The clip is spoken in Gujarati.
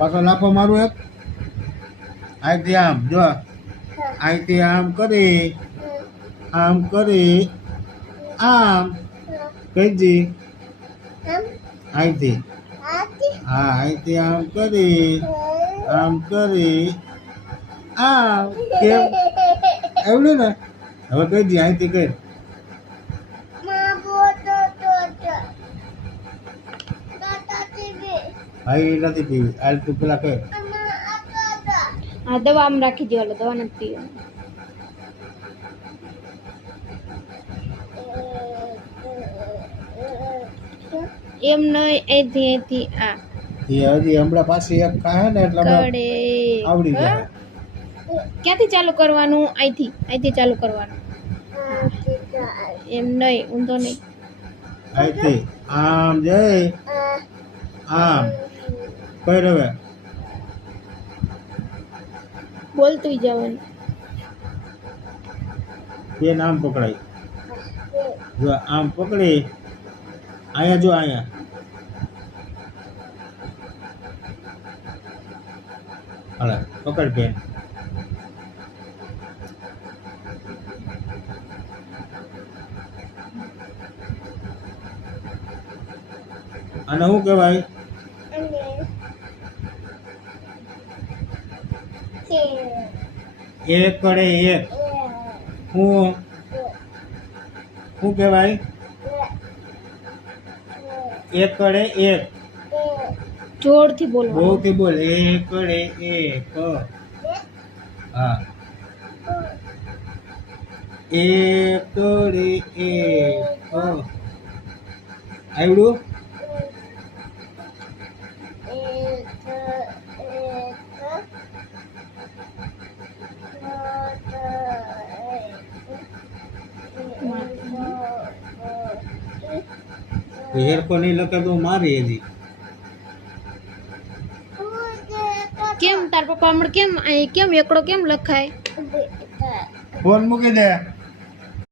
પાછો લાફો મારું એક અહીંથી આમ જો અહીંથી આમ કરી આમ કઈજી અહીંથી હા અહીંથી આમ કરી આમ કેમ એવડું ને હવે કઈજી અહીંથી કઈ ભાઈ નથી પીવી આ તું પેલા કઈ હા દવા આમ રાખી દેવાલો દવા નથી પીવાની એમ નહીં અહીંથી આ એ હજી હમણાં પાછી એક ખાહે ને એટલે કડે આવડી જાય ક્યાંથી ચાલુ કરવાનું અહીંથી ચાલુ કરવાનું એમ નહીં ઊંધો નહીં અહીંથી આમ જઈ આમ કઈ હવે બોલતું જવાનું બે નામ પકડાય જો આમ પકડી અહીંયા જો અહીંયા હાલે પકડ બેન અને શું કહેવાય એક પડે એક શું કહેવાય એક પડે એક જોરથી બોલવાનું બહુથી બોલ એક પડે એક હા એક પડે એક આવડું હેરકો નહીં લખે તો મારી હજી કેમ તાર પપ્પા હમણાં કેમ એકડો કેમ લખાય ફોન મૂકી દે